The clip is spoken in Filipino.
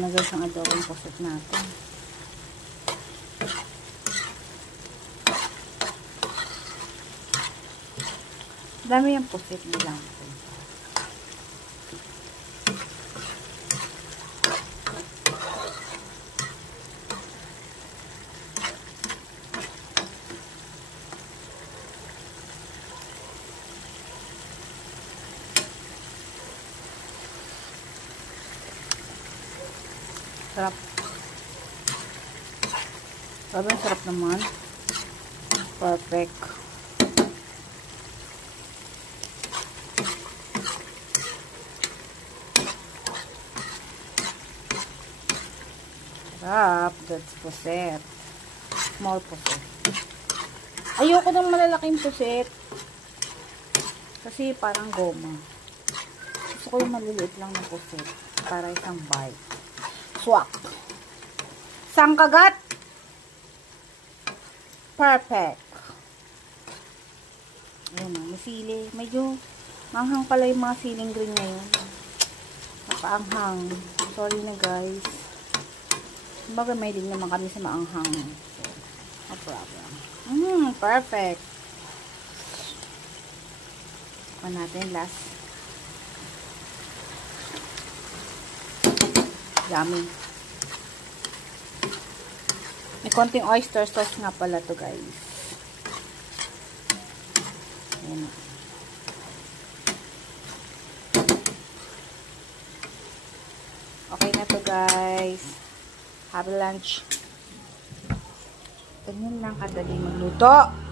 na guys ang adobong pusit natin. Dami yung pusit bilang ko. Sarap. Sobrang sarap naman. Perfect. Sarap. That's puset. Small puset. Ayoko ng malalaking puset. Kasi parang goma. Gusto ko yung maliliit lang na puset. Para isang bite. Swak. Isang kagat. Perfect. Ayan na, may sili. Medyo manghang pala yung mga siling green ngayon. Napaanghang. Sorry na guys. Kumbaga may din naman kami sa maanghang. So, no problem. Perfect. Ako natin last. Yummy. May konting oyster sauce nga pala to guys. Ayan. Okay na to guys. Happy lunch. Ganyan lang kadali magluto.